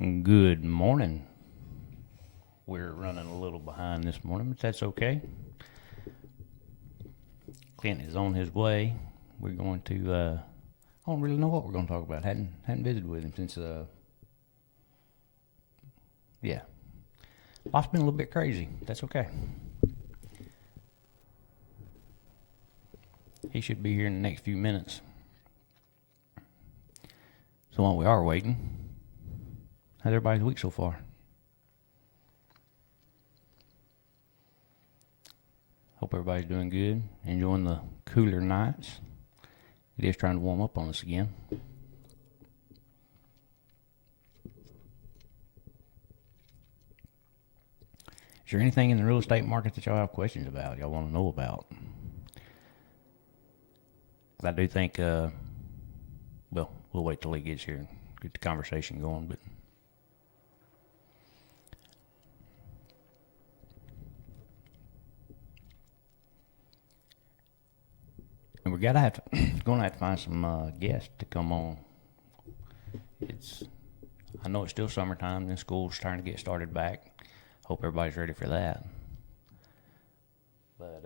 Good morning. We're running a little behind this morning, but that's okay. Clint is on his way. We're going to, I don't really know what we're going to talk about. Hadn't visited with him since, yeah. Life's been a little bit crazy. That's okay. He should be here in the next few minutes. So while we are waiting, how's everybody's week so far? Hope everybody's doing good, enjoying the cooler nights. It is trying to warm up on us again. Is there anything in the real estate market that y'all have questions about, y'all want to know about? I do think, well, we'll wait till he gets here and get the conversation going, but and we're gonna have to find some guests to come on. I know it's still summertime and school's trying to get started back. Hope everybody's ready for that. But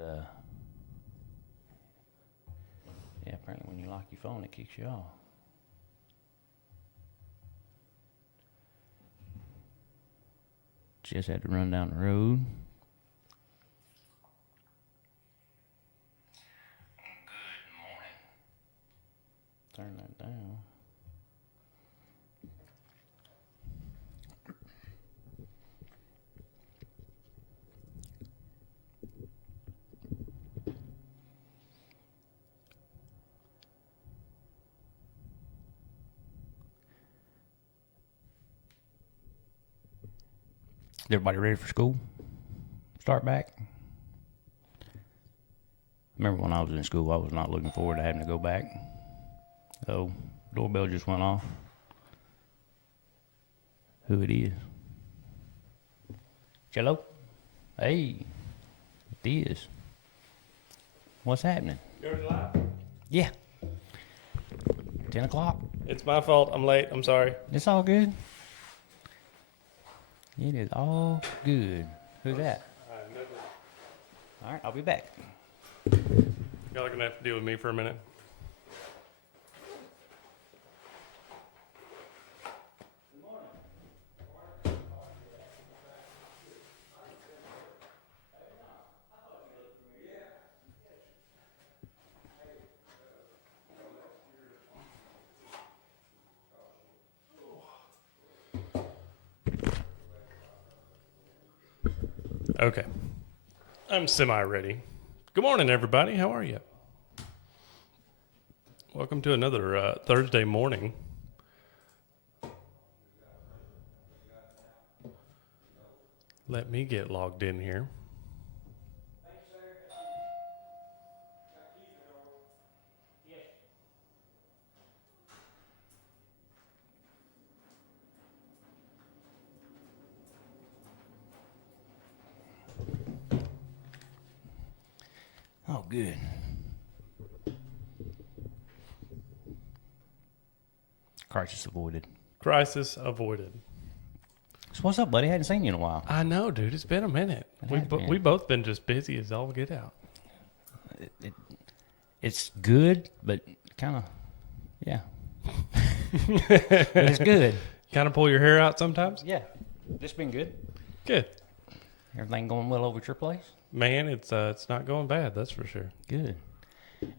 yeah, apparently when you lock your phone, it kicks you off. Just had to run down the road. Good morning. Turn that down. Everybody ready for school? Start back? Remember when I was in school, I was not looking forward to having to go back. Oh, doorbell just went off. Who it is? Hello? Hey, it is. What's happening? Yours live? Yeah. 10 o'clock. It's my fault. I'm late. I'm sorry. It's all good. It is all good. Who's that? All right, I'll be back. Y'all are going to have to deal with me for a minute. Okay. I'm semi-ready. Good morning, everybody. How are you? Welcome to another Thursday morning. Let me get logged in here. Oh, good. Crisis avoided. Crisis avoided. So what's up, buddy? I hadn't seen you in a while. I know, dude. It's been a minute. We both been just busy as all get out. It's good, but kind of, yeah. But it's good. Kind of pull your hair out sometimes? Yeah. It's been good. Good. Everything going well over at your place? Man, it's not going bad, that's for sure. Good.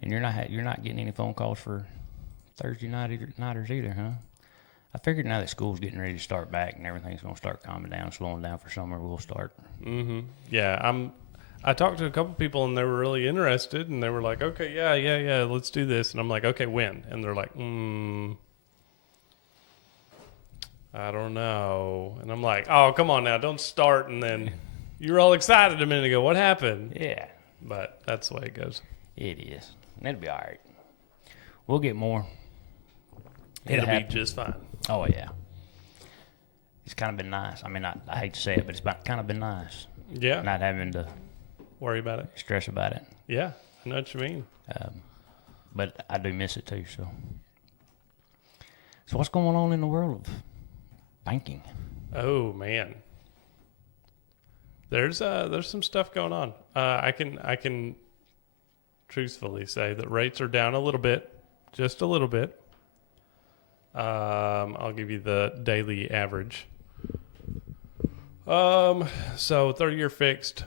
And you're not getting any phone calls for Thursday nighters either, huh? I figured now that school's getting ready to start back and everything's going to start calming down, slowing down for summer, we'll start. Mm-hmm. Yeah, I talked to a couple people and they were really interested and they were like, okay, yeah, let's do this. And I'm like, okay, when? And they're like, I don't know. And I'm like, oh, come on now, don't start. And then you were all excited a minute ago. What happened? Yeah. But that's the way it goes. It is. And it'll be all right. We'll get more. It'll be just fine. Oh, yeah. It's kind of been nice. I mean, I hate to say it, but it's kind of been nice. Yeah. Not having to worry about it. Stress about it. Yeah, I know what you mean. But I do miss it too, so. So what's going on in the world of banking. Oh man, there's some stuff going on. I can truthfully say that rates are down a little bit, just a little bit. I'll give you the daily average. So 30-year fixed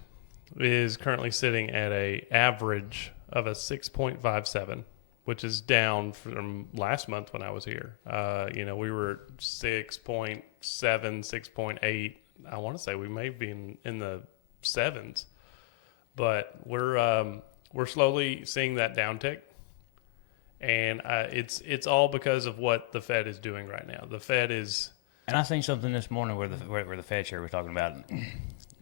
is currently sitting at a average of a 6.57, which is down from last month when I was here. We were 6.7, 6.8. I want to say we may be in the sevens, but we're slowly seeing that downtick. And it's all because of what the Fed is doing right now. The Fed is, and I seen something this morning where the Fed chair was talking about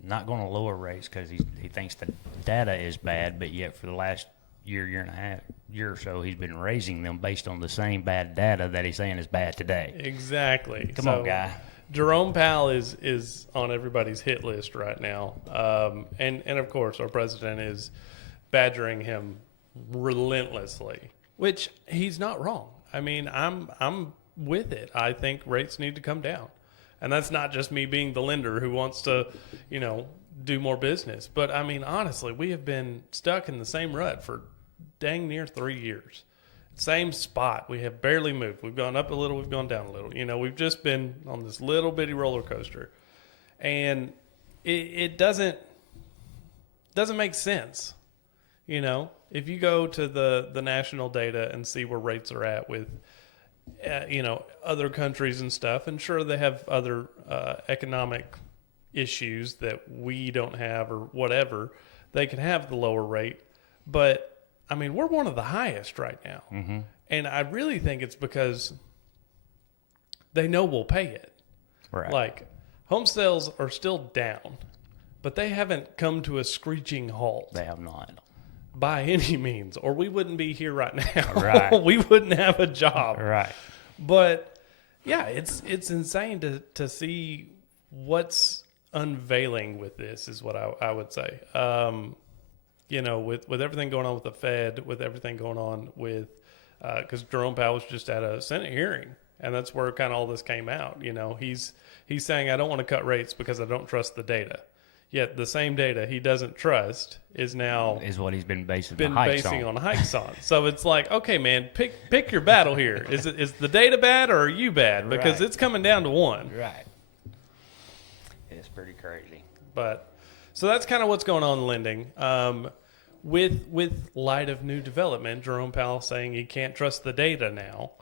not going to lower rates because he thinks the data is bad, but yet for the last year and a half, year or so, he's been raising them based on the same bad data that he's saying is bad today. Exactly. Come on, guy. Jerome Powell is on everybody's hit list right now, and of course our president is badgering him relentlessly. Which he's not wrong. I mean, I'm with it. I think rates need to come down. And that's not just me being the lender who wants to, do more business. But I mean, honestly, we have been stuck in the same rut for dang near 3 years. Same spot. We have barely moved. We've gone up a little, we've gone down a little. We've just been on this little bitty roller coaster. And it doesn't make sense. If you go to the national data and see where rates are at with, other countries and stuff, and sure they have other economic issues that we don't have or whatever, they can have the lower rate. But, I mean, we're one of the highest right now. Mm-hmm. And I really think it's because they know we'll pay it. Right. Like, home sales are still down, but they haven't come to a screeching halt. They have not. By any means, or we wouldn't be here right now. Right. We wouldn't have a job. Right. But yeah, it's insane to see what's unveiling with this is what I would say. With everything going on with the Fed, with everything going on with because Jerome Powell was just at a Senate hearing, and that's where kind of all this came out. He's saying I don't want to cut rates because I don't trust the data. Yet the same data he doesn't trust is what he's been basing on hikes on. So it's like, okay, man, pick your battle here. Is the data bad or are you bad? Because It's coming down to one. Right. It's pretty crazy. But so that's kind of what's going on in lending. With light of new development, Jerome Powell saying he can't trust the data now.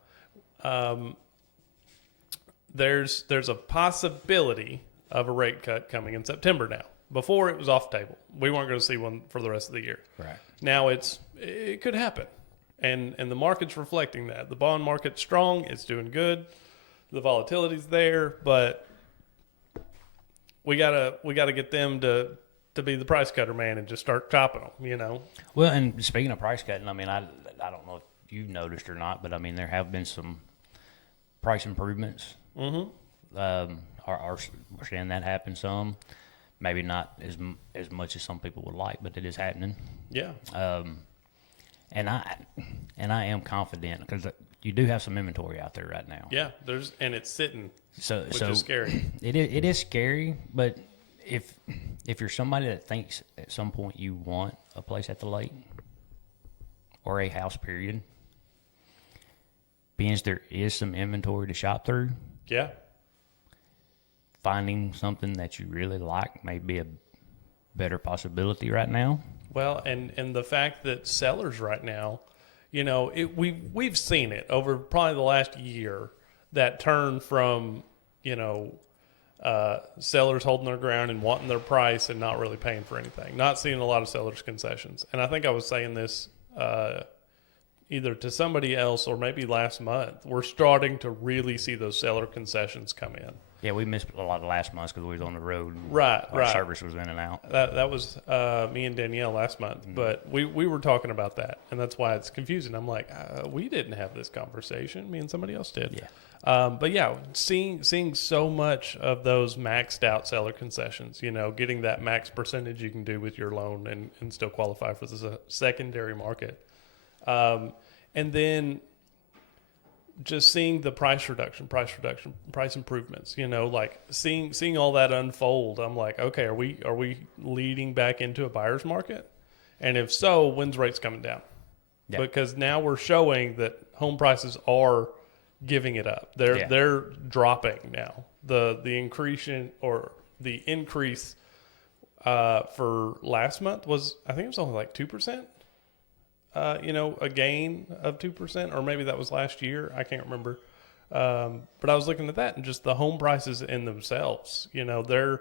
There's a possibility of a rate cut coming in September now. Before it was off the table. We weren't going to see one for the rest of the year. Right. Now it could happen. And the market's reflecting that. The bond market's strong, it's doing good. The volatility's there, but we gotta get them to be the price cutter, man, and just start chopping them, Well, and speaking of price cutting, I mean, I don't know if you've noticed or not, but I mean, there have been some price improvements. Mm-hmm. Are seeing that happen some. Maybe not as much as some people would like, but it is happening. Yeah. And I am confident because you do have some inventory out there right now. Yeah, and it's sitting, which is scary. It is scary, but if you're somebody that thinks at some point you want a place at the lake or a house, period, being there is some inventory to shop through. Yeah. Finding something that you really like may be a better possibility right now. Well, and the fact that sellers right now, we've seen it over probably the last year, that turn from, sellers holding their ground and wanting their price and not really paying for anything. Not seeing a lot of sellers' concessions. And I think I was saying this either to somebody else or maybe last month. We're starting to really see those seller concessions come in. Yeah, we missed a lot of last month because we was on the road. Right. Service was in and out. That was me and Danielle last month, mm-hmm. But we were talking about that, and that's why it's confusing. I'm like, we didn't have this conversation. Me and somebody else did. Yeah. But yeah, seeing so much of those maxed out seller concessions, getting that max percentage you can do with your loan and still qualify for the secondary market. And then just seeing the price improvements, like seeing all that unfold, I'm like, okay, are we leading back into a buyer's market? And if so, when's rates coming down? Yeah. Because now we're showing that home prices are giving it up. They're dropping now. The increase for last month was, I think it was only like 2%. A gain of 2%, or maybe that was last year. I can't remember. But I was looking at that, and just the home prices in themselves, they're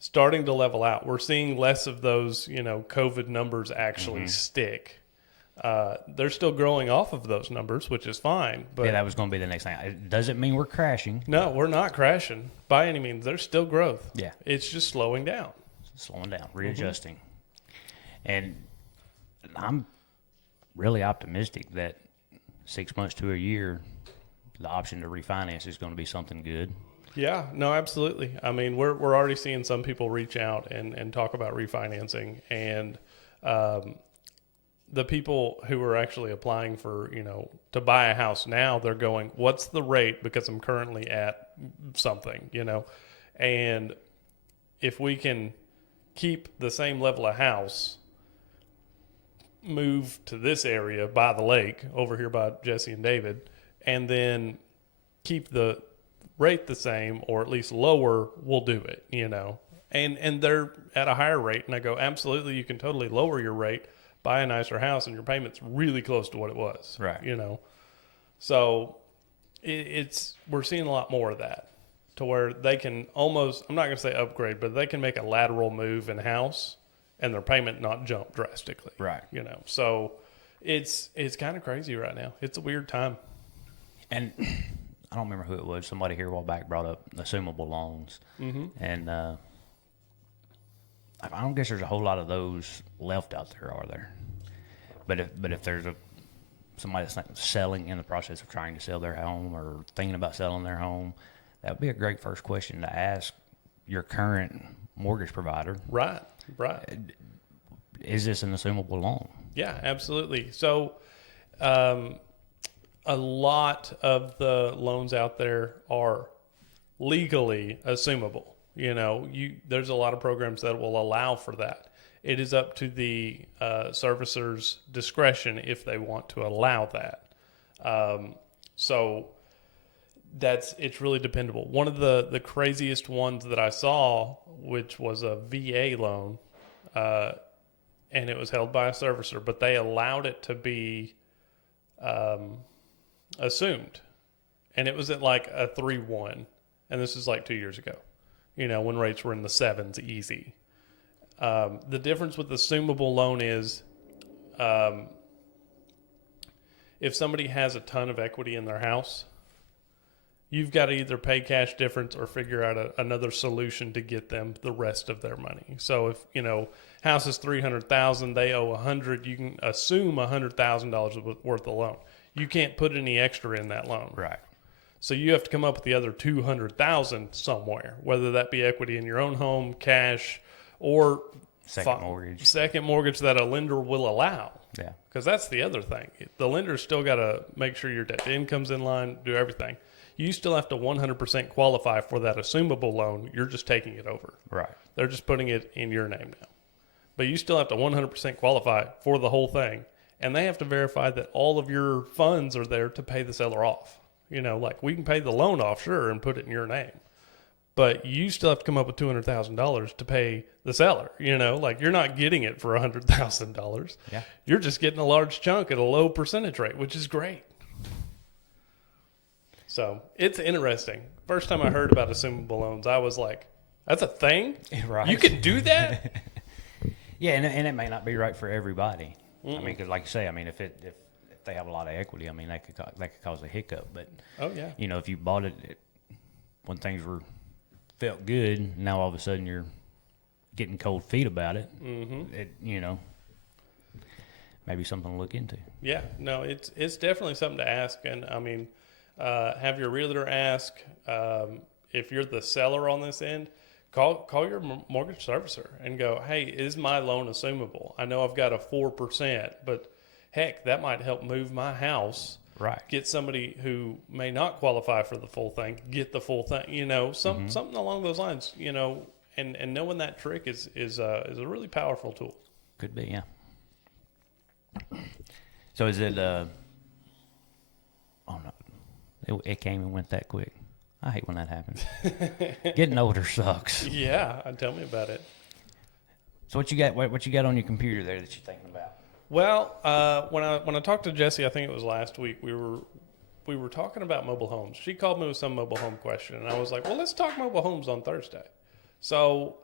starting to level out. We're seeing less of those, COVID numbers actually stick. They're still growing off of those numbers, which is fine. But yeah, that was going to be the next thing. It doesn't mean we're crashing. No, we're not crashing by any means. There's still growth. Yeah. It's just slowing down. Readjusting. And I'm really optimistic that 6 months to a year, the option to refinance is going to be something good. Yeah, no, absolutely. I mean, we're already seeing some people reach out and talk about refinancing, and the people who are actually applying for, to buy a house now, they're going, what's the rate? Because I'm currently at something, and if we can keep the same level of house, move to this area by the lake over here by Jesse and David, and then keep the rate the same or at least lower, we'll do it, and they're at a higher rate. And I go, absolutely, you can totally lower your rate, buy a nicer house, and your payment's really close to what it was. Right. So we're seeing a lot more of that, to where they can almost, I'm not going to say upgrade, but they can make a lateral move in house and their payment not jump drastically. Right. So it's kind of crazy right now. It's a weird time. And I don't remember who it was. Somebody here a while back brought up assumable loans. Mm-hmm. And I don't guess there's a whole lot of those left out there, are there? But if there's somebody that's selling, in the process of trying to sell their home or thinking about selling their home, that would be a great first question to ask your current mortgage provider. Right. Is this an assumable loan? Yeah, absolutely. So a lot of the loans out there are legally assumable. There's a lot of programs that will allow for that. It is up to the servicer's discretion if they want to allow that. So it's really dependable. One of the craziest ones that I saw, which was a VA loan, and it was held by a servicer, but they allowed it to be assumed, and it was at like a 3.1, and this is like 2 years ago, when rates were in the 7s easy. The difference with the assumable loan is if somebody has a ton of equity in their house, you've got to either pay cash difference or figure out another solution to get them the rest of their money. So if, house is $300,000, they owe $100,000, you can assume $100,000 worth of loan. You can't put any extra in that loan. Right. So you have to come up with the other $200,000 somewhere, whether that be equity in your own home, cash, or second mortgage that a lender will allow. Yeah. Because that's the other thing. The lender's still got to make sure your debt to income's in line, do everything. You still have to 100% qualify for that assumable loan. You're just taking it over. Right. They're just putting it in your name now. But you still have to 100% qualify for the whole thing. And they have to verify that all of your funds are there to pay the seller off. Like we can pay the loan off, sure, and put it in your name. But you still have to come up with $200,000 to pay the seller. Like you're not getting it for $100,000. Yeah. You're just getting a large chunk at a low percentage rate, which is great. So it's interesting. First time I heard about assumable loans, I was like, that's a thing? Right. You can do that? Yeah, and it may not be right for everybody. Mm-mm. I mean, because like you say, if they have a lot of equity, that could cause a hiccup. But oh yeah, if you bought it when things felt good, now all of a sudden you're getting cold feet about it. Mm-hmm. Maybe something to look into. Yeah, no, it's definitely something to ask, and have your realtor ask. If you're the seller on this end, call your mortgage servicer and go, hey, is my loan assumable? I know I've got a 4%, but heck, that might help move my house Right. Get somebody who may not qualify for the full thing, get the full thing, something along those lines, and knowing that trick is a really powerful tool. Could be, yeah. So is it, oh no, it came and went that quick. I hate when that happens. Getting older sucks. Yeah, tell me about it. So what you got? What you got on your computer there that you're thinking about? Well, when I talked to Jesse, I think it was last week, we were talking about mobile homes. She called me with some mobile home question, and I was like, well, let's talk mobile homes on Thursday. So,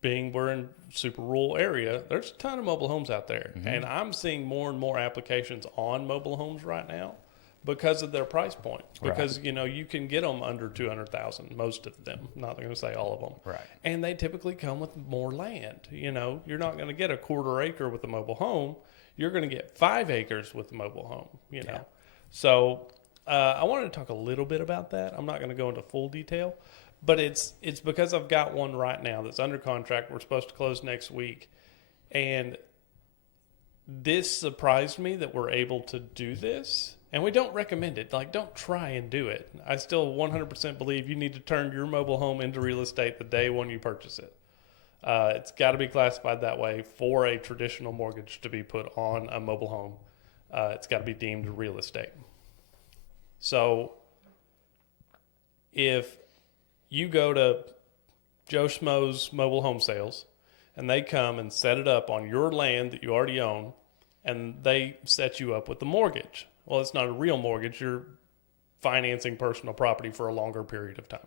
being we're in super rural area, there's a ton of mobile homes out there, and I'm seeing more and more applications on mobile homes right now because of their price point. Because you can get them under 200,000, most of them. I'm not going to say all of them. Right. And they typically come with more land. You're not going to get a quarter acre with a mobile home. You're going to get 5 acres with a mobile home. Yeah. So I wanted to talk a little bit about that. I'm not going to go into full detail, but it's because I've got one right now that's under contract. We're supposed to close next week, and this surprised me that we're able to do this. And we don't recommend it. Like, don't try and do it. I still 100% believe you need to turn your mobile home into real estate the day when you purchase it. It's got to be classified that way for a traditional mortgage to be put on a mobile home. It's got to be deemed real estate. So if you go to Joe Schmo's mobile home sales and they come and set it up on your land that you already own, and they set you up with the mortgage. Well, it's not a real mortgage. You're financing personal property for a longer period of time.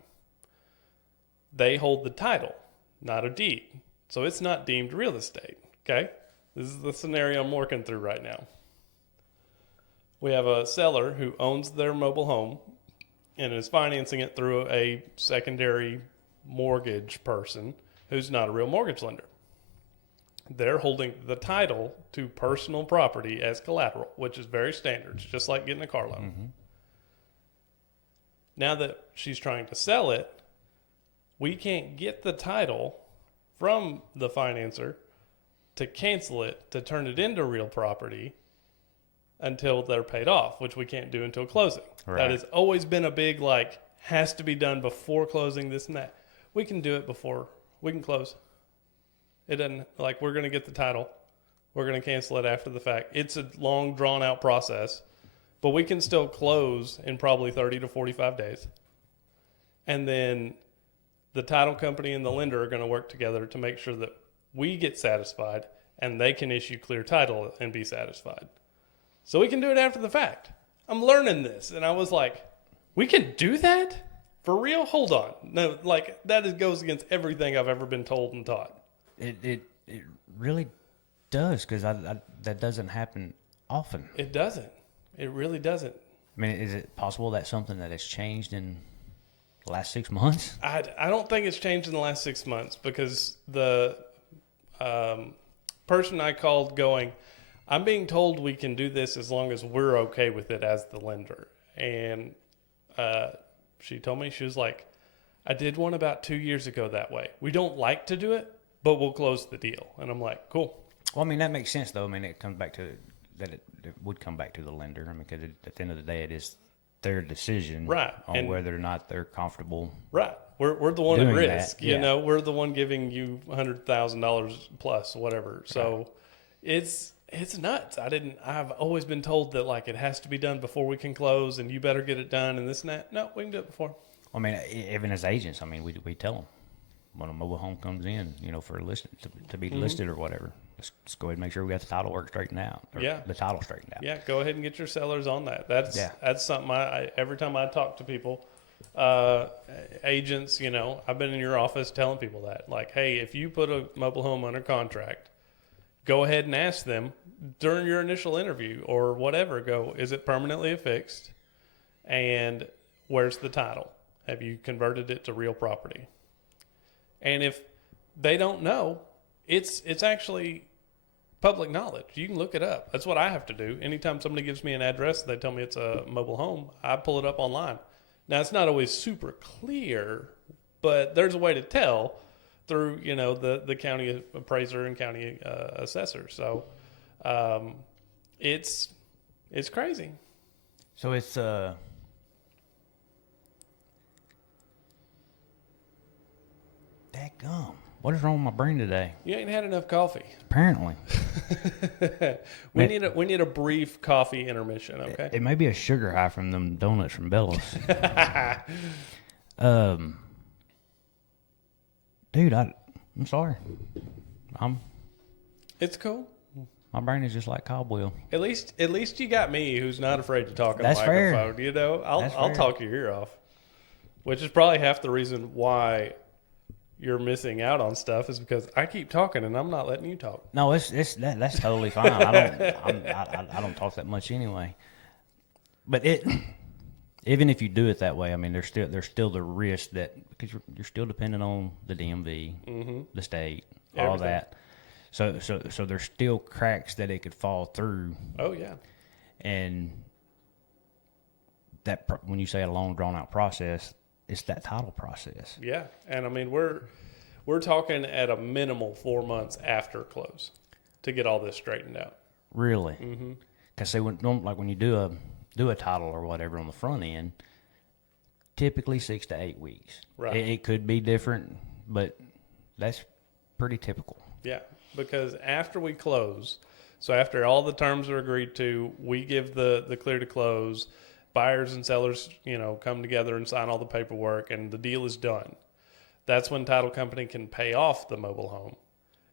They hold the title, not a deed. So it's not deemed real estate, okay? This is the scenario I'm working through right now. We have a seller who owns their mobile home and is financing it through a secondary mortgage person who's not a real mortgage lender. They're holding the title to personal property as collateral, which is very standard. It's just like getting a car loan. Mm-hmm. Now that she's trying to sell it, we can't get the title from the financer to cancel it, to turn it into real property until they're paid off, which we can't do until closing. Right. That has always been a big, has to be done before closing, this and that. We can do it before we can close. It doesn't, we're going to get the title. We're going to cancel it after the fact. It's a long, drawn-out process, but we can still close in probably 30 to 45 days. And then the title company and the lender are going to work together to make sure that we get satisfied and they can issue clear title and be satisfied. So we can do it after the fact. I'm learning this, and I was like, we can do that? For real? Hold on. No, that goes against everything I've ever been told and taught. It really does, because that doesn't happen often. It doesn't. It really doesn't. I mean, is it possible that's something that has changed in the last 6 months? I don't think it's changed in the last 6 months, because the person I called going, I'm being told we can do this as long as we're okay with it as the lender. And she told me, she was like, I did one about 2 years ago that way. We don't like to do it, but we'll close the deal. And I'm like, cool. Well, I mean, that makes sense, though. I mean, it comes back to that it would come back to the lender. I mean, because at the end of the day, it is their decision on whether or not they're comfortable. Right. We're the one at risk. That, yeah. We're the one giving you $100,000 plus, whatever. So it's nuts. I've always been told that it has to be done before we can close, and you better get it done and this and that. No, we can do it before. I mean, even as agents, I mean, we tell them when a mobile home comes in, for a list to be listed or whatever, let's go ahead and make sure we got the title work straightened out. The title straightened out. Yeah, go ahead and get your sellers on that. That's something I every time I talk to people, agents, I've been in your office telling people that, hey, if you put a mobile home under contract, go ahead and ask them during your initial interview or whatever, is it permanently affixed? And where's the title? Have you converted it to real property? And if they don't know, it's actually public knowledge. You can look it up. That's what I have to do. Anytime somebody gives me an address, they tell me it's a mobile home, I pull it up online. Now, it's not always super clear, but there's a way to tell through, the county appraiser and county assessor. So it's It's crazy. So it's dadgum. What is wrong with my brain today? You ain't had enough coffee. Apparently. we need a brief coffee intermission, okay? It may be a sugar high from them donuts from Bella's. Dude, I'm sorry. It's cool. My brain is just like cobweb. At least you got me, who's not afraid to talk on That's the fair. microphone. You know, I'll fair. talk your ear off, which is probably half the reason why you're missing out on stuff is because I keep talking and I'm not letting you talk. No, that's totally fine. I don't talk that much anyway. But even if you do it that way, I mean, there's still the risk that because you're still dependent on the DMV, the state, all that. So there's still cracks that it could fall through. Oh yeah. And that when you say a long drawn out process, it's that title process. Yeah, and I mean we're talking at a minimal 4 months after close to get all this straightened out. Really? Because when you do a title or whatever on the front end, typically 6 to 8 weeks. Right. It could be different, but that's pretty typical. Yeah, because after we close, so after all the terms are agreed to, we give the clear to close. Buyers and sellers, come together and sign all the paperwork, and the deal is done. That's when title company can pay off the mobile home.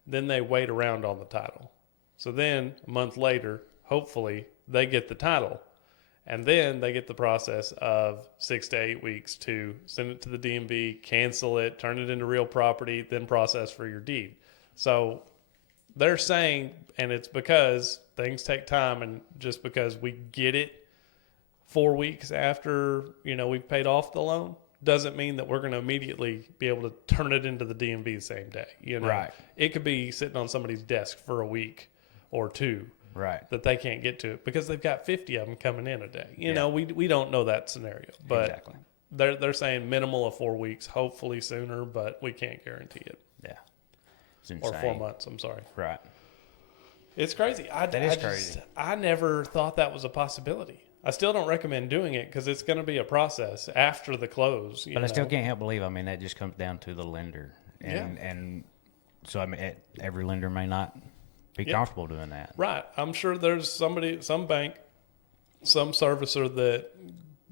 Then they wait around on the title. So then a month later, hopefully, they get the title. And then they get the process of 6 to 8 weeks to send it to the DMV, cancel it, turn it into real property, then process for your deed. So they're saying, and it's because things take time, and just because we get it 4 weeks after, we've paid off the loan, doesn't mean that we're going to immediately be able to turn it into the DMV the same day. Right. It could be sitting on somebody's desk for a week or two. Right. That they can't get to it because they've got 50 of them coming in a day. We don't know that scenario, but exactly. They're saying minimal of 4 weeks, hopefully sooner, but we can't guarantee it. Yeah. It's insane. Or 4 months, I'm sorry. Right. It's crazy. That is crazy. I never thought that was a possibility. I still don't recommend doing it because it's going to be a process after the close. But I still can't help believe, that just comes down to the lender. And so, every lender may not be comfortable doing that. Right. I'm sure there's some bank, some servicer that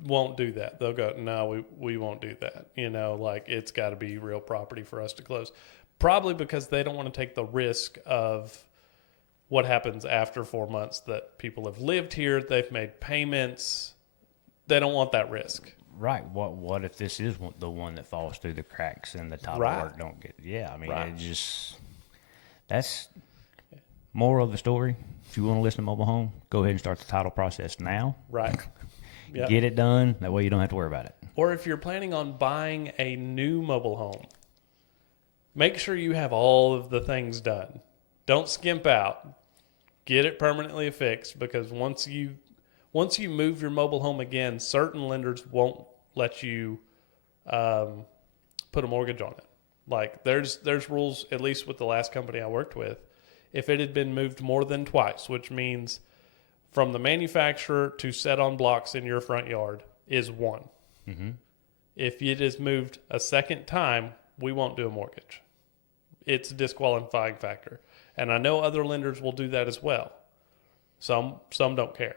won't do that. They'll go, no, we won't do that. It's got to be real property for us to close. Probably because they don't want to take the risk of what happens after 4 months, that people have lived here, they've made payments. They don't want that risk. Right. What if this is the one that falls through the cracks and the title work don't get? Yeah. It just, that's moral of the story. If you want to listen to mobile home, go ahead and start the title process now. Right. Yep. Get it done. That way you don't have to worry about it. Or if you're planning on buying a new mobile home, make sure you have all of the things done. Don't skimp out. Get it permanently affixed, because once you move your mobile home again, certain lenders won't let you put a mortgage on it. Like there's rules, at least with the last company I worked with. If it had been moved more than twice, which means from the manufacturer to set on blocks in your front yard is one. Mm-hmm. If it is moved a second time, we won't do a mortgage. It's a disqualifying factor. And I know other lenders will do that as well. Some don't care.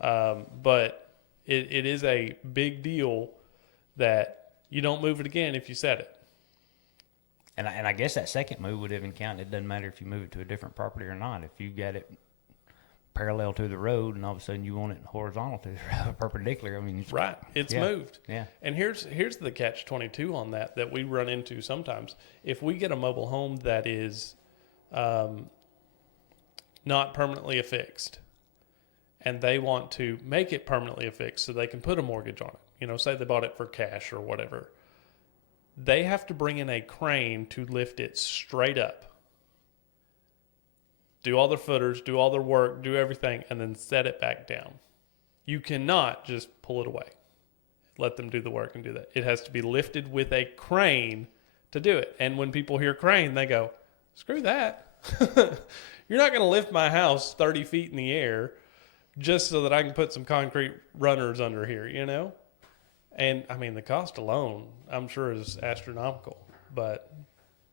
But it is a big deal that you don't move it again if you set it. And I guess that second move would even count. It doesn't matter if you move it to a different property or not. If you got it parallel to the road and all of a sudden you want it horizontal to the road, perpendicular, right. It's moved. Yeah. And here's the catch-22 on that we run into sometimes. If we get a mobile home that is not permanently affixed, and they want to make it permanently affixed so they can put a mortgage on it, say they bought it for cash or whatever, they have to bring in a crane to lift it straight up, do all their footers, do all their work, do everything, and then set it back down. You cannot just pull it away. Let them do the work and do that. It has to be lifted with a crane to do it. And when people hear crane, they go, screw that. You're not going to lift my house 30 feet in the air just so that I can put some concrete runners under here, you know? And I mean, the cost alone, I'm sure, is astronomical, but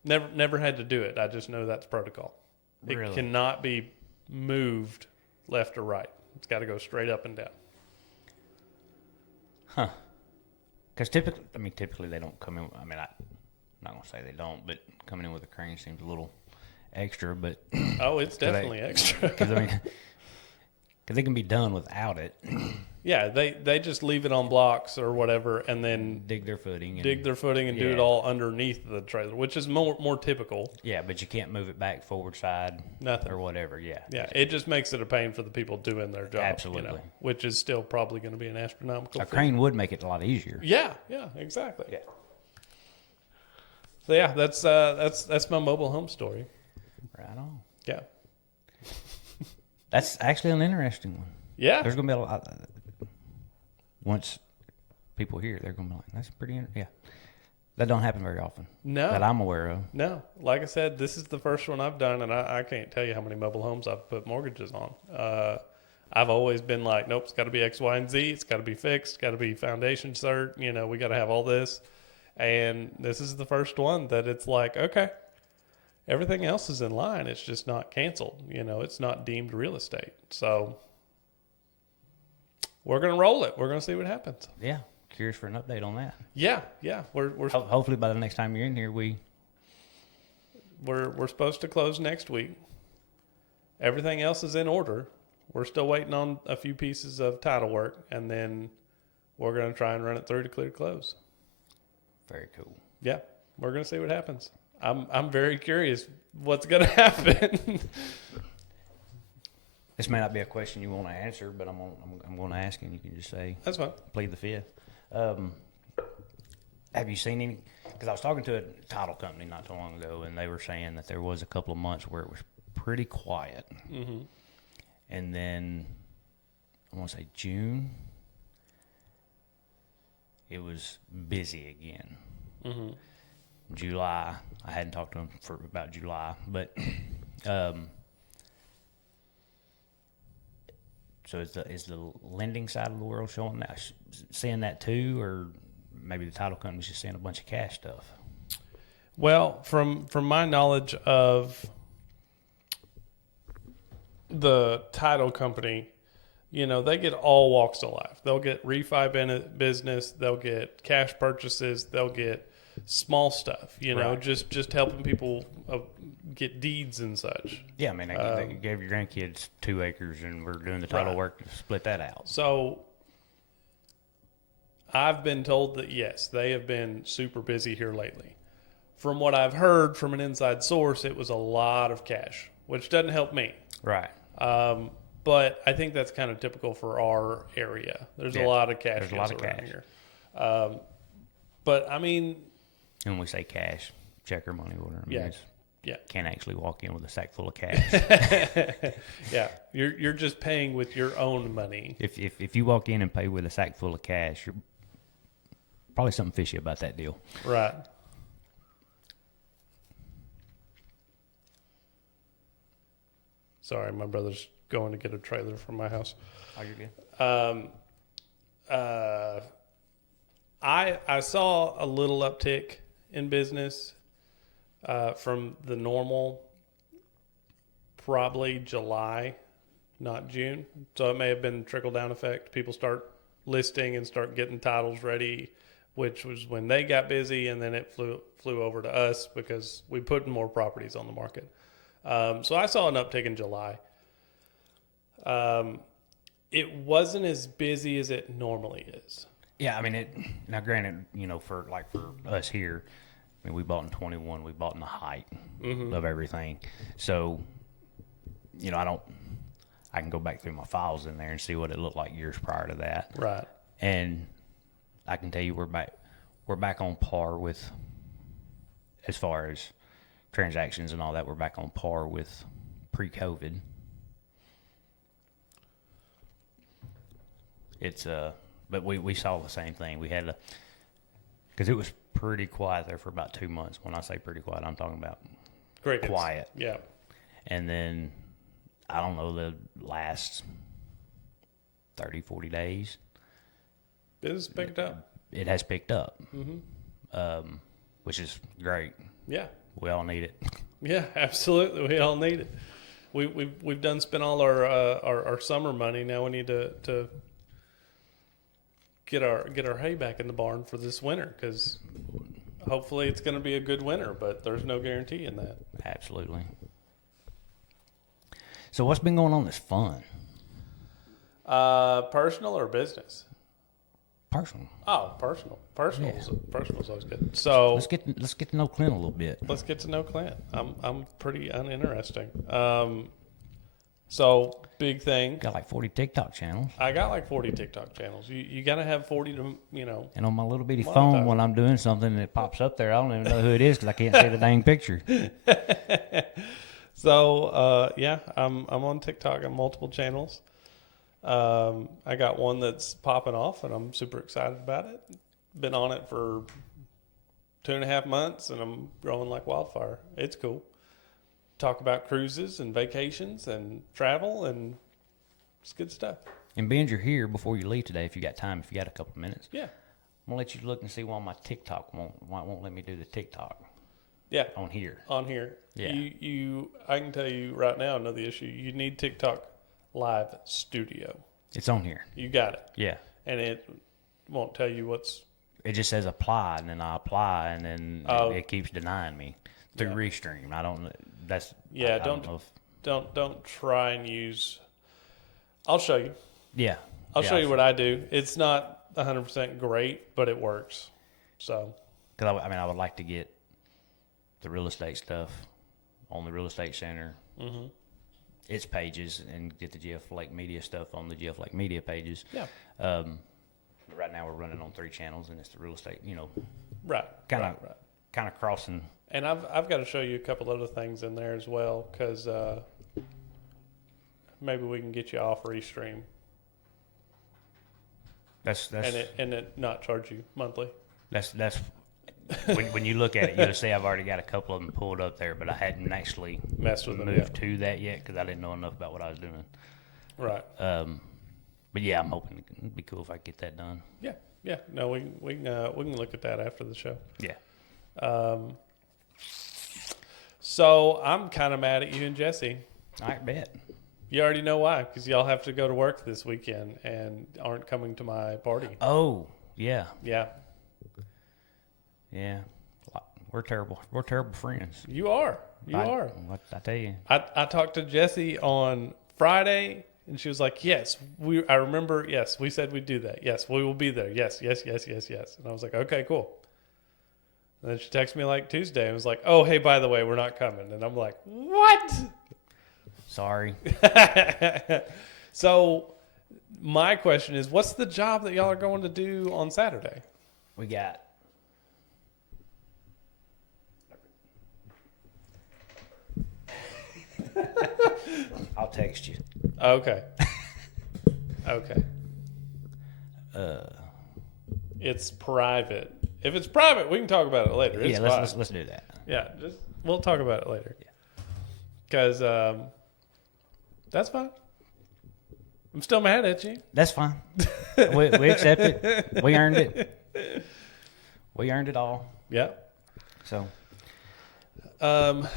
never had to do it. I just know that's protocol. Really? It cannot be moved left or right. It's got to go straight up and down. Huh. Because typically they don't come in. I mean, I'm not going to say they don't, but coming in with a crane seems a little extra. But oh, it's definitely extra. Because they can be done without it. Yeah, they just leave it on blocks or whatever, and then dig their footing and do it all underneath the trailer, which is more typical. Yeah, but you can't move it back, forward, side, nothing or whatever. Yeah, it just makes it a pain for the people doing their job. Absolutely, you know, which is still probably going to be an astronomical. A crane would make it a lot easier. Yeah, exactly. Yeah. So yeah, that's my mobile home story. Right on. Yeah. That's actually an interesting one. Yeah. There's going to be a lot. Once people hear it, they're going to be like, that's pretty, yeah. That don't happen very often. No. That I'm aware of. No. Like I said, this is the first one I've done, and I can't tell you how many mobile homes I've put mortgages on. I've always been like, nope, it's got to be X, Y, and Z. It's got to be fixed. It's got to be foundation cert. You know, we got to have all this. And this is the first one that it's like, okay, everything else is in line. It's just not canceled. You know, it's not deemed real estate. So we're going to roll it. We're going to see what happens. Yeah. Curious for an update on that. Yeah. We're hopefully by the next time you're in here, we're supposed to close next week. Everything else is in order. We're still waiting on a few pieces of title work, and then we're going to try and run it through to clear close. Very cool. Yeah, we're going to see what happens. I'm very curious what's going to happen. This may not be a question you want to answer, but I'm going to ask, and you can just say that's fine. Plead the fifth. Have you seen any? Because I was talking to a title company not too long ago, and they were saying that there was a couple of months where it was pretty quiet, and then I want to say June, it was busy again. July, I hadn't talked to them for about July, but so is the lending side of the world showing that, seeing that too, or maybe the title company's just seeing a bunch of cash stuff? Well, from my knowledge of the title company, you know, they get all walks of life. They'll get refi business, they'll get cash purchases, they'll get small stuff, you know, Right. just helping people get deeds and such. Yeah, I mean, they gave your grandkids 2 acres, and we're doing the title Right. work to split that out. So I've been told that, yes, they have been super busy here lately. From what I've heard from an inside source, it was a lot of cash, which doesn't help me. Right. But I think that's kind of typical for our area. There's a lot of cash around here. But I mean, And when we say cash, check or money order. I mean, yeah. Can't actually walk in with a sack full of cash. Yeah, you're just paying with your own money. If you walk in and pay with a sack full of cash, you're probably something fishy about that deal. Right. Sorry, my brother's going to get a trailer from my house. Oh, you're good. I saw a little uptick in business from the normal, probably July, not June. So it may have been trickle-down effect. People start listing and start getting titles ready, which was when they got busy, and then it flew over to us because we put more properties on the market. So I saw an uptick in July. It wasn't as busy as it normally is. Yeah, I mean, now granted, you know, for us here, I mean, we bought in 21, we bought in the height of everything. So, you know, I can go back through my files in there and see what it looked like years prior to that. Right. And I can tell you we're back on par with, as far as transactions and all that, we're back on par with pre-COVID. It's but we saw the same thing. We had because it was pretty quiet there for about 2 months. When I say pretty quiet, I'm talking about Crickets. quiet. Yeah. And then I don't know, the last 30, 40 days. Business picked up. It has picked up, which is great. Yeah. We all need it. Yeah, absolutely. We all need it. We've done spent all our summer money. Now we need to get our hay back in the barn for this winter, because hopefully it's going to be a good winter, but there's no guarantee in that. Absolutely. So what's been going on that's fun? Personal or business? Personal. Oh, personal. Personal's always good. So let's get to know Clint a little bit. Let's get to know Clint. I'm pretty uninteresting. So big thing. Got like 40 TikTok channels. I got like 40 TikTok channels. You got to have 40 to, And on my little bitty phone, when I'm doing something and it pops up there, I don't even know who it is because I can't see the dang picture. So yeah, I'm on TikTok on multiple channels. I got one that's popping off, and I'm super excited about it. Been on it for 2.5 months, and I'm growing like wildfire. It's cool. Talk about cruises and vacations and travel, and it's good stuff. And being you're here, before you leave today, if you got time, if you got a couple of minutes, yeah, I'm gonna let you look and see why my TikTok won't let me do the TikTok. Yeah, on here. Yeah, I can tell you right now, another issue. You need TikTok Live Studio. It's on here. You got it. Yeah, and it won't tell you what's. It just says apply, and then I apply, and then it keeps denying me through Restream. I don't. That's I don't know if, don't try and use. I'll show you. Yeah, I'll show you what I do. It's not 100% great, but it works. So. Because I would like to get the real estate stuff on the Real Estate Center, its pages, and get the GF Lake Media stuff on the GF Lake Media pages. Yeah. Right now we're running on 3 channels, and it's the real estate, right, kind of crossing. And I've got to show you a couple other things in there as well, because maybe we can get you off Restream. That's and it not charge you monthly. That's when you look at it, you'll see I've already got a couple of them pulled up there, but I hadn't actually moved to that yet because I didn't know enough about what I was doing. Right. But yeah, I'm hoping it'd be cool if I could get that done. Yeah. No, we can look at that after the show. Yeah. So I'm kind of mad at you and Jesse. I bet. You already know why, because y'all have to go to work this weekend and aren't coming to my party. Oh, yeah. Yeah. Yeah. We're terrible. We're terrible friends. You are. I tell you. I talked to Jessie on Friday, and she was like, yes, I remember, yes, we said we'd do that. Yes, we will be there. Yes. And I was like, okay, cool. And then she texted me like Tuesday and was like, oh, hey, by the way, we're not coming. And I'm like, what? Sorry. So my question is, what's the job that y'all are going to do on Saturday? We got I'll text you. Okay. It's private. If it's private, we can talk about it later. It's let's do that. Yeah, we'll talk about it later. Because that's fine. I'm still mad at you. That's fine. we accept it. We earned it. We earned it all. Yeah. So. I've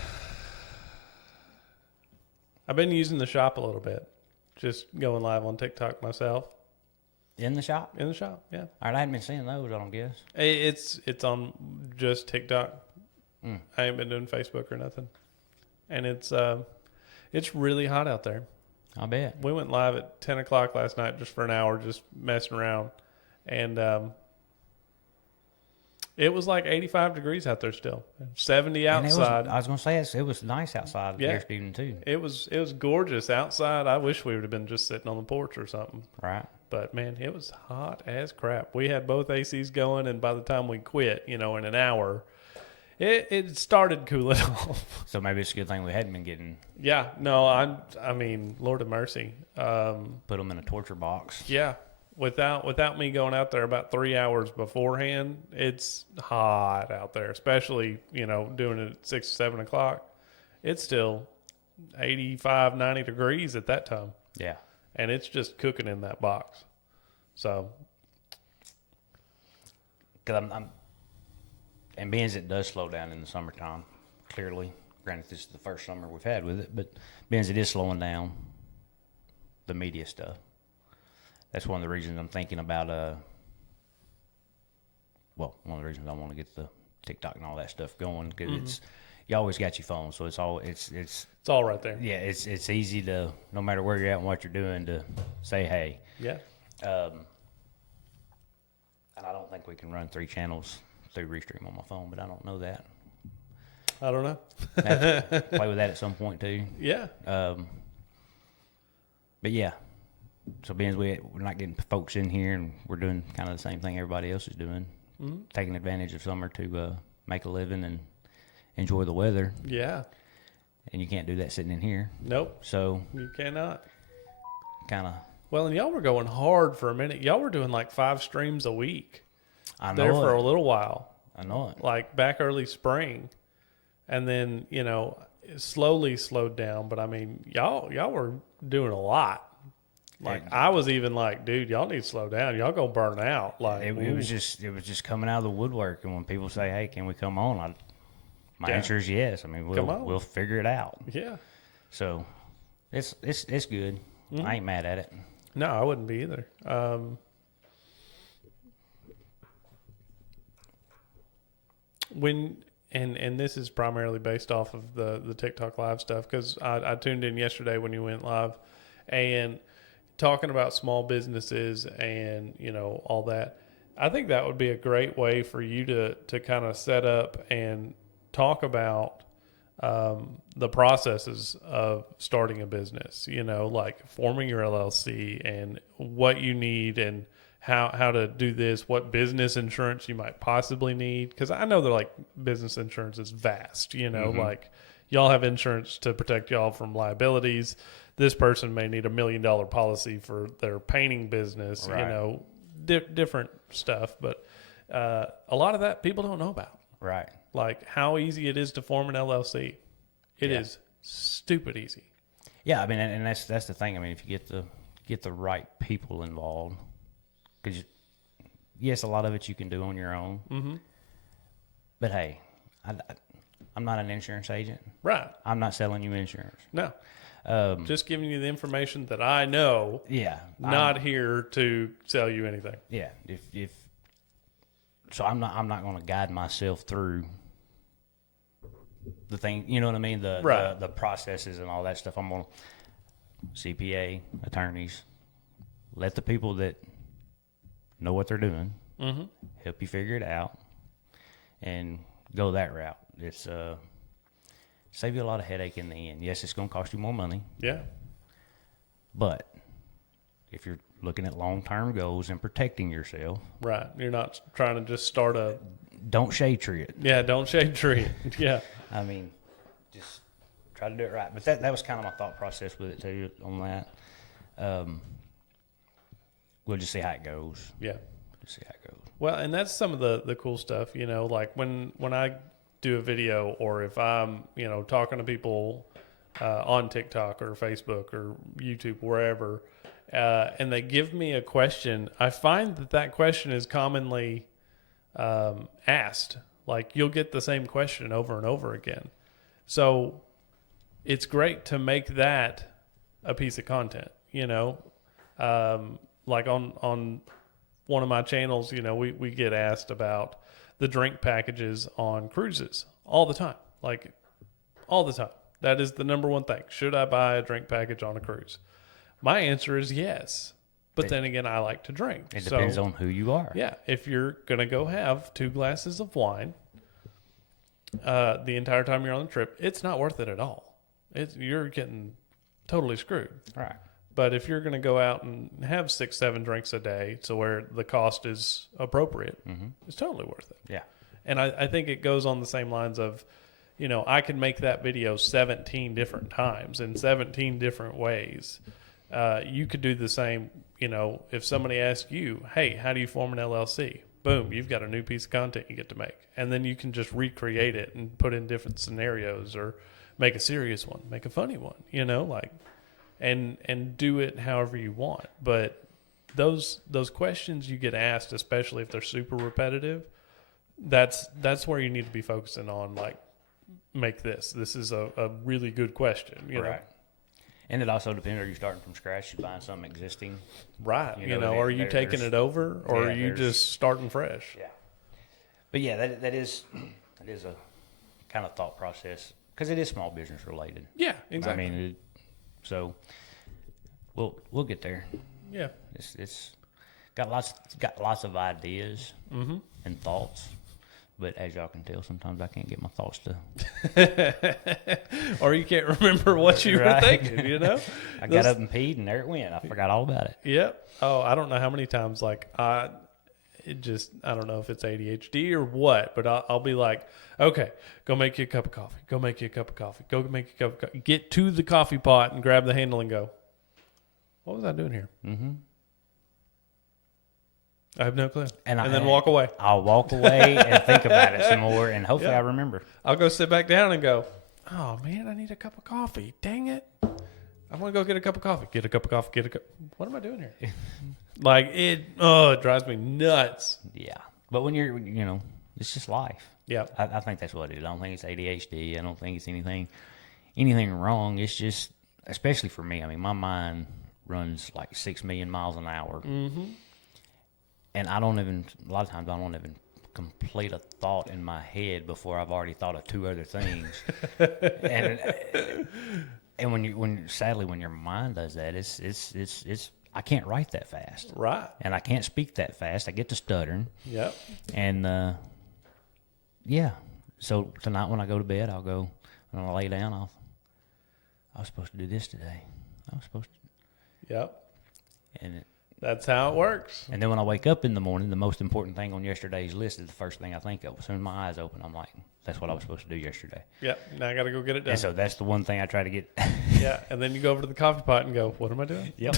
been using the shop a little bit. Just going live on TikTok myself. In the shop? In the shop, yeah. All right, I hadn't been seeing those, I don't guess. It's on just TikTok. I ain't been doing Facebook or nothing. And it's really hot out there. I bet. We went live at 10 o'clock last night just for an hour, just messing around. And it was like 85 degrees out there still. 70 outside. I was going to say, it was nice outside yesterday evening, too. It was gorgeous outside. I wish we would have been just sitting on the porch or something. Right. But, man, it was hot as crap. We had both ACs going, and by the time we quit, in an hour, it started cooling off. So maybe it's a good thing we hadn't been getting... Yeah. No, I mean, Lord of mercy. Put them in a torture box. Yeah. Without me going out there about 3 hours beforehand, it's hot out there, especially, doing it at 6 or 7 o'clock. It's still 85, 90 degrees at that time. Yeah. and it's just cooking in that box. So, because and being as it does slow down in the summertime, clearly, granted this is the first summer we've had with it, but being as it is slowing down, the media stuff, that's one of the reasons I'm thinking about, one of the reasons I want to get the TikTok and all that stuff going, because it's, you always got your phone, so it's all right there. Yeah, it's easy to, no matter where you're at and what you're doing, to say hey. Yeah. And I don't think we can run 3 channels through Restream on my phone, but I don't know that. I don't know. Play with that at some point too. Yeah. But yeah, so being as we're not getting folks in here, and we're doing kind of the same thing everybody else is doing, taking advantage of summer to make a living and enjoy the weather. Yeah. And you can't do that sitting in here. Nope. So you cannot. Kind of. Well, and y'all were going hard for a minute. Y'all were doing like 5 streams a week. I know there it. for a little while. I know it. Like back early spring, and then it slowly slowed down. But I mean, y'all were doing a lot. Like I was even like, dude, y'all need to slow down. Y'all gonna burn out. Like it was just coming out of the woodwork. And when people say, "Hey, can we come on?" My answer is yes. I mean, we'll figure it out. Yeah. So it's good. I ain't mad at it. No, I wouldn't be either. And this is primarily based off of the TikTok live stuff, because I tuned in yesterday when you went live, and talking about small businesses and all that. I think that would be a great way for you to kind of set up and talk about the processes of starting a business, like forming your LLC and what you need and how to do this, what business insurance you might possibly need. Because I know that like business insurance is vast, like y'all have insurance to protect y'all from liabilities. This person may need $1 million policy for their painting business, right. Different stuff. But a lot of that people don't know about. Right. Like how easy it is to form an LLC. It is stupid easy. Yeah, I mean, and that's the thing. I mean, if you get the right people involved, because yes, a lot of it you can do on your own. Mm-hmm. But hey, I'm not an insurance agent. Right. I'm not selling you insurance. No. Just giving you the information that I know. Yeah. Not here to sell you anything. Yeah. So I'm not going to guide myself through the thing. You know what I mean? The processes and all that stuff. I'm going to CPA, attorneys, let the people that know what they're doing help you figure it out and go that route. It's save you a lot of headache in the end. Yes, it's going to cost you more money. Yeah. But if you're looking at long-term goals and protecting yourself. Right. You're not trying to just start a... Don't shade tree it. Yeah, don't shade tree it. Yeah. I mean, just try to do it right. But that was kind of my thought process with it too on that. We'll just see how it goes. Yeah. Just see how it goes. Well, and that's some of the cool stuff, like when I do a video, or if I'm, talking to people on TikTok or Facebook or YouTube, wherever, and they give me a question, I find that question is commonly asked. Like you'll get the same question over and over again. So it's great to make that a piece of content, like on one of my channels, we get asked about the drink packages on cruises all the time. Like all the time. That is the number one thing. Should I buy a drink package on a cruise? My answer is yes. But then again, I like to drink. It depends on who you are. Yeah. If you're going to go have 2 glasses of wine the entire time you're on the trip, it's not worth it at all. You're getting totally screwed. Right. But if you're going to go out and have 6-7 drinks a day to where the cost is appropriate, it's totally worth it. Yeah. And I think it goes on the same lines of, I can make that video 17 different times in 17 different ways. You could do the same, if somebody asks you, hey, how do you form an LLC? Boom, you've got a new piece of content you get to make. And then you can just recreate it and put in different scenarios, or make a serious one, make a funny one, and do it however you want. But those questions you get asked, especially if they're super repetitive, that's where you need to be focusing on, like, make this. This is a really good question, you know? And it also depends, are you starting from scratch, you buying something existing? Right. You know, are you taking it over, or are you just starting fresh? Yeah. But yeah, that is a kind of thought process, because it is small business related. Yeah, exactly. I mean, so we'll get there. Yeah. It's got lots of ideas and thoughts. But as y'all can tell, sometimes I can't get my thoughts to. Or you can't remember what you were thinking, you know? I got up and peed, and there it went. I forgot all about it. Yep. Oh, I don't know how many times, like, I don't know if it's ADHD or what, but I'll be like, okay, go make you a cup of coffee. Go make you a cup of coffee. Go make you a cup of coffee. Get to the coffee pot and grab the handle and go, what was I doing here? Mm-hmm. I have no clue. And then walk away. I'll walk away and think about it some more, and hopefully I remember. I'll go sit back down and go, oh, man, I need a cup of coffee. Dang it. I want to go get a cup of coffee. Get a cup of coffee. What am I doing here? Like, it drives me nuts. Yeah. But when you're, it's just life. Yeah. I think that's what it is. I don't think it's ADHD. I don't think it's anything wrong. It's just, especially for me, I mean, my mind runs like 6 million miles an hour. Mm-hmm. And a lot of times I don't even complete a thought in my head before I've already thought of 2 other things. and when your mind does that, it's I can't write that fast. Right. And I can't speak that fast. I get to stuttering. Yep. And yeah. So tonight when I go to bed, when I lay down, I was supposed to do this today. I was supposed to. Yep. And that's how it works. And then when I wake up in the morning, the most important thing on yesterday's list is the first thing I think of. As soon as my eyes open, I'm like, that's what I was supposed to do yesterday. Yep. Now I got to go get it done. And so that's the one thing I try to get. Yeah. And then you go over to the coffee pot and go, what am I doing? Yep.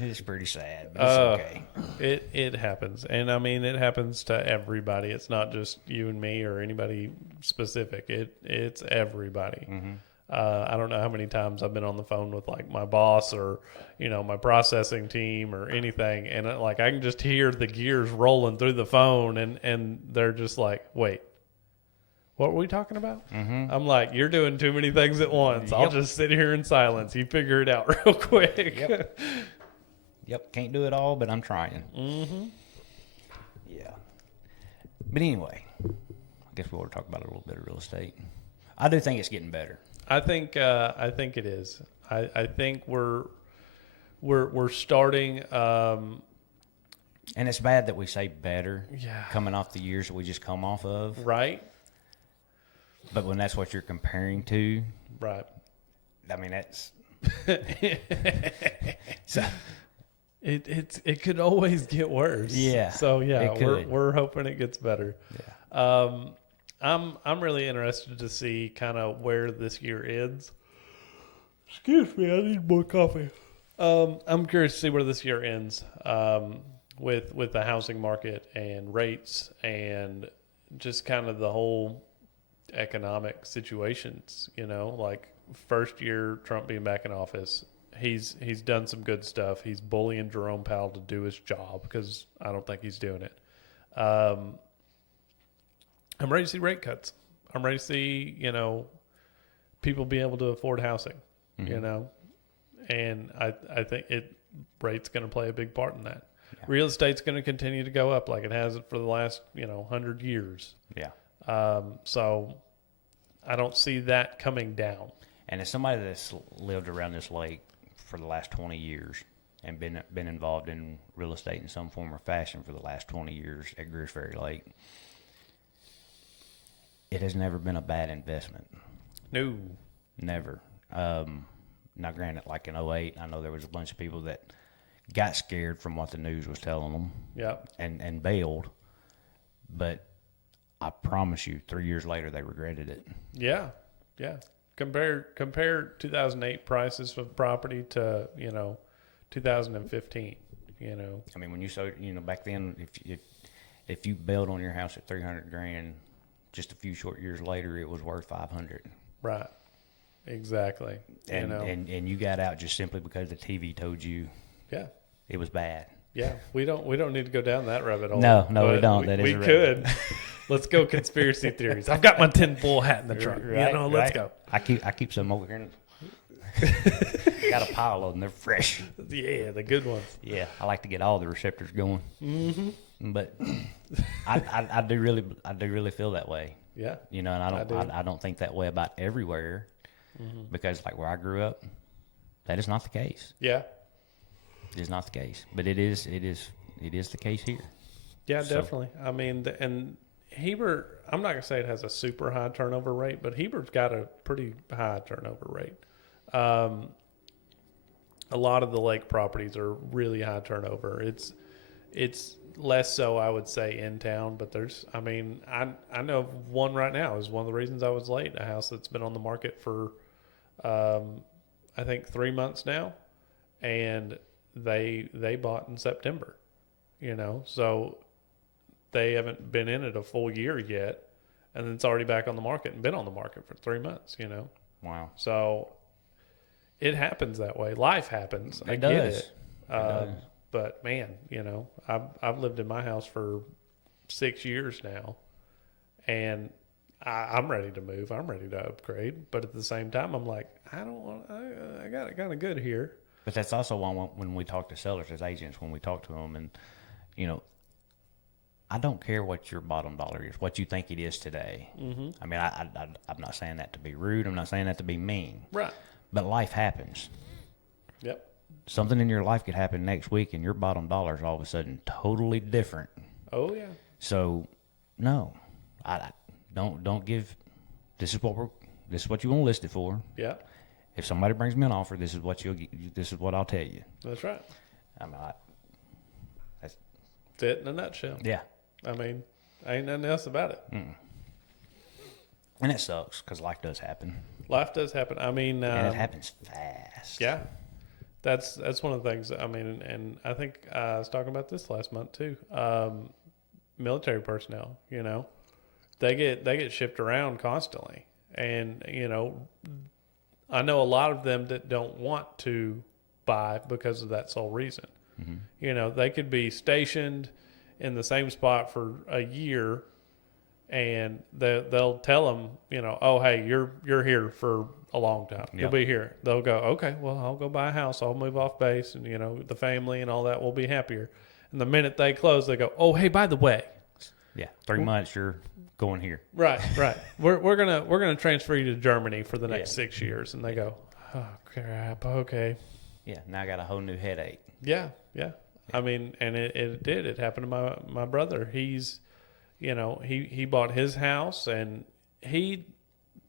It's pretty sad, but it's okay. It happens. And I mean, it happens to everybody. It's not just you and me or anybody specific. It's everybody. Mm-hmm. I don't know how many times I've been on the phone with, like, my boss or, my processing team or anything. And I can just hear the gears rolling through the phone, and they're just like, wait, what were we talking about? Mm-hmm. I'm like, you're doing too many things at once. Yep. I'll just sit here in silence. You figure it out real quick. Yep. Can't do it all, but I'm trying. Mm-hmm. Yeah. But anyway, I guess we want to talk about a little bit of real estate. I do think it's getting better. I think it is. I think we're starting. And it's bad that we say better. Yeah. Coming off the years that we just come off of. Right. But when that's what you're comparing to. Right. I mean, that's. So, it could always get worse. Yeah. So yeah, we're hoping it gets better. Yeah. I'm really interested to see kind of where this year ends. Excuse me, I need more coffee. I'm curious to see where this year ends with the housing market and rates and just kind of the whole economic situations. Like first year Trump being back in office, he's done some good stuff. He's bullying Jerome Powell to do his job because I don't think he's doing it. I'm ready to see rate cuts. I'm ready to see, people be able to afford housing, and I think rate's going to play a big part in that. Yeah. Real estate's going to continue to go up like it has for the last, 100 years. Yeah. So I don't see that coming down. And as somebody that's lived around this lake for the last 20 years and been involved in real estate in some form or fashion for the last 20 years at Greers Ferry Lake, it has never been a bad investment. No. Never. Now, granted, like in 2008, I know there was a bunch of people that got scared from what the news was telling them. Yep. And bailed. But I promise you, 3 years later, they regretted it. Yeah. Yeah. Compare 2008 prices of property to, 2015, I mean, when you saw, back then, if you bailed on your house at $300,000, just a few short years later, it was worth $500,000. Right. Exactly. And, and you got out just simply because the TV told you Yeah. it was bad. Yeah. We don't need to go down that rabbit hole. No, we don't. We could. Let's go conspiracy theories. I've got my tinfoil hat in the trunk. Right, Let's go. I keep some over here. Got a pile of them. They're fresh. Yeah, the good ones. Yeah, I like to get all the receptors going. Mm-hmm. But I do really feel that way. Yeah. And I don't think that way about everywhere, because like where I grew up, that is not the case. Yeah. It is not the case, but it is the case here. Yeah, definitely. I mean, and Heber, I'm not gonna say it has a super high turnover rate, but Heber's got a pretty high turnover rate. A lot of the lake properties are really high turnover. It's less so, I would say, in town, but I know of one right now is one of the reasons I was late. A house that's been on the market for, I think 3 months now, and they bought in September, so they haven't been in it a full year yet, and it's already back on the market and been on the market for 3 months, Wow. So it happens that way. Life happens. I get it. But man, I've lived in my house for 6 years now, and I'm ready to move. I'm ready to upgrade. But at the same time, I'm like, I got it kind of good here. But that's also why when we talk to sellers as agents, when we talk to them, and I don't care what your bottom dollar is, what you think it is today. Mm-hmm. I mean, I'm not saying that to be rude. I'm not saying that to be mean. Right. But life happens. Yep. Something in your life could happen next week, and your bottom dollar is all of a sudden totally different. Oh yeah. So, no, I don't give. This is what you want to list it for. Yeah. If somebody brings me an offer, this is what I'll tell you. That's right. That's it in a nutshell. Yeah. I mean, ain't nothing else about it. And it sucks because life does happen. Life does happen. I mean, and it happens fast. Yeah. That's one of the things. I mean, and I think I was talking about this last month too. Military personnel, they get shipped around constantly, and I know a lot of them that don't want to buy because of that sole reason. Mm-hmm. They could be stationed in the same spot for a year, and they'll tell them, oh, hey, you're here for a long time. Yep. You'll be here. They'll go, okay, well, I'll go buy a house. I'll move off base, and the family and all that will be happier. And the minute they close, they go, oh, hey, by the way, yeah, 3 months you're going here. Right. We're gonna transfer you to Germany for the next 6 years, and they go, oh crap, okay. Yeah, now I got a whole new headache. Yeah. I mean, and it did. It happened to my brother. He's, he bought his house, and he'd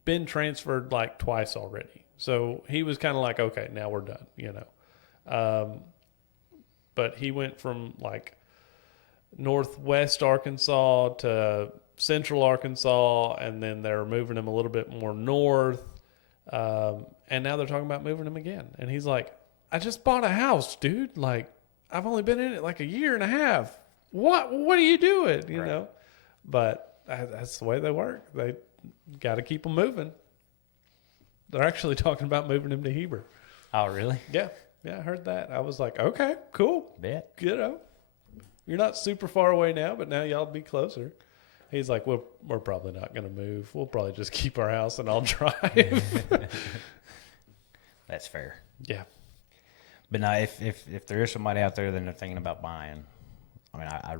been transferred like twice already. So he was kind of like, okay, now we're done, But he went from like northwest Arkansas to central Arkansas, and then they're moving him a little bit more north. And now they're talking about moving him again. And he's like, I just bought a house, dude. Like, I've only been in it like a year and a half. What are you doing? You know? But that's the way they work. They got to keep them moving. They're actually talking about moving him to Heber. Oh, really? Yeah, I heard that. I was like, okay, cool. Bet. You're not super far away now, but now y'all be closer. He's like, we're probably not going to move. We'll probably just keep our house and I'll drive. That's fair. Yeah. But now, if there is somebody out there that they're thinking about buying, I mean, I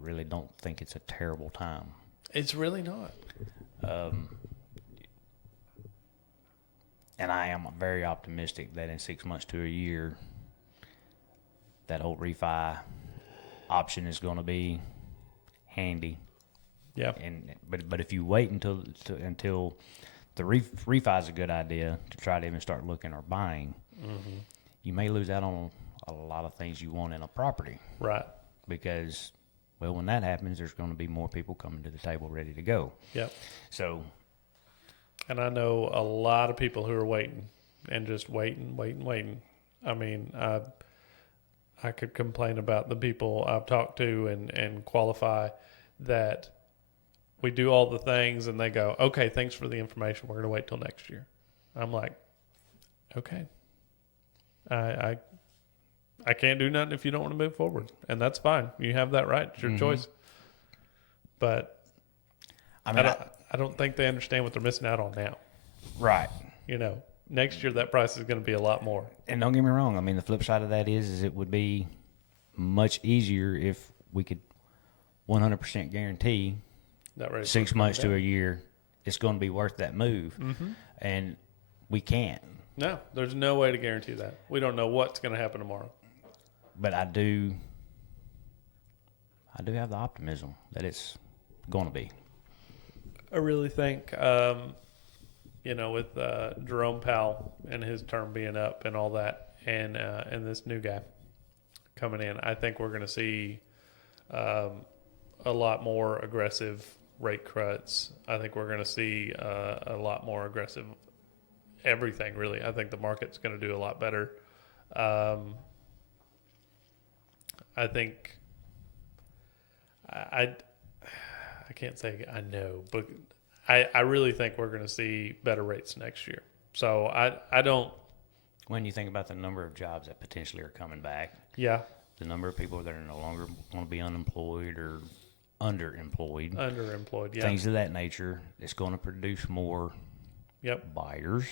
really don't think it's a terrible time. It's really not. And I am very optimistic that in 6 months to a year, that whole refi option is going to be handy. Yeah. But if you wait until the refi is a good idea to try to even start looking or buying, mm-hmm. you may lose out on a lot of things you want in a property. Right. Because, well, when that happens, there's going to be more people coming to the table ready to go. Yep. So. And I know a lot of people who are waiting and just waiting. I mean, I could complain about the people I've talked to and qualify that We do all the things, and they go, okay, thanks for the information. We're going to wait till next year. I'm like, okay. I can't do nothing if you don't want to move forward, and that's fine. You have that right. It's your choice. But I don't think they understand what they're missing out on now. Right. Next year that price is going to be a lot more. And don't get me wrong. I mean, the flip side of that is it would be much easier if we could 100% guarantee 6 months to a year it's going to be worth that move. And we can't. No, there's no way to guarantee that. We don't know what's going to happen tomorrow. But I do have the optimism that it's going to be. I really think, with Jerome Powell and his term being up and all that, and this new guy coming in, I think we're going to see a lot more aggressive rate cuts. I think we're going to see a lot more aggressive everything, really. I think the market's going to do a lot better. I think I can't say I know, but I really think we're going to see better rates next year. So I don't. When you think about the number of jobs that potentially are coming back, yeah, the number of people that are no longer going to be unemployed or underemployed, yeah, things of that nature, it's going to produce more buyers,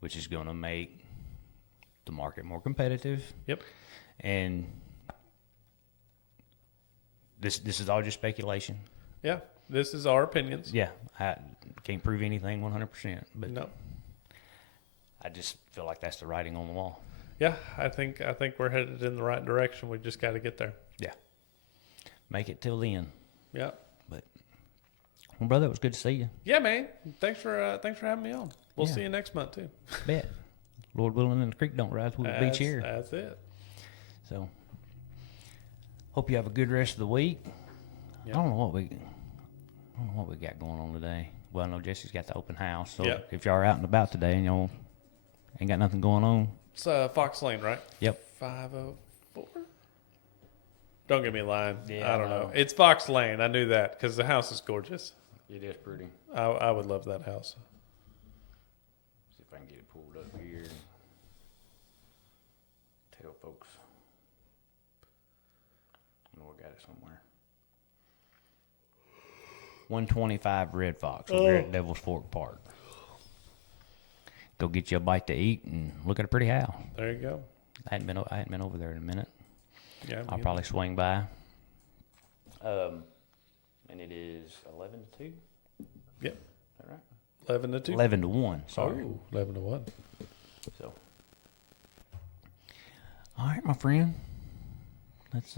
which is going to make the market more competitive. Yep. And this is all just speculation. Yeah, this is our opinions. Yeah, I can't prove anything 100%, but no, I just feel like that's the writing on the wall. Yeah, I think we're headed in the right direction. We just got to get there. Yeah, make it till then. Yeah, but well, brother, it was good to see you. Yeah, man. Thanks for having me on. We'll see you next month too. Bet. Lord willing, and the creek don't rise, we'll beach here. That's it. So, hope you have a good rest of the week. Yep. I don't know what we got going on today. Well, I know Jesse's got the open house, so if y'all are out and about today and y'all ain't got nothing going on. It's Fox Lane, right? Yep. 504? Don't get me lying. Yeah, I don't know. It's Fox Lane. I knew that because the house is gorgeous. It is pretty. I would love that house. See if I can get it pulled up here. Tell folks. I know I got it somewhere. 125 Red Fox over here at Devil's Fork Park. Go get you a bite to eat and look at a pretty house. There you go. I hadn't been over there in a minute. Yeah, I'll probably swing by. And it is 11 to 2. Yep. Is that right? 11 to 2. 11 to 1. Sorry. Oh, 11 to 1. So, all right, my friend. Let's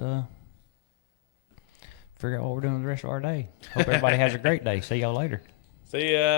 figure out what we're doing the rest of our day. Hope everybody has a great day. See y'all later. See ya.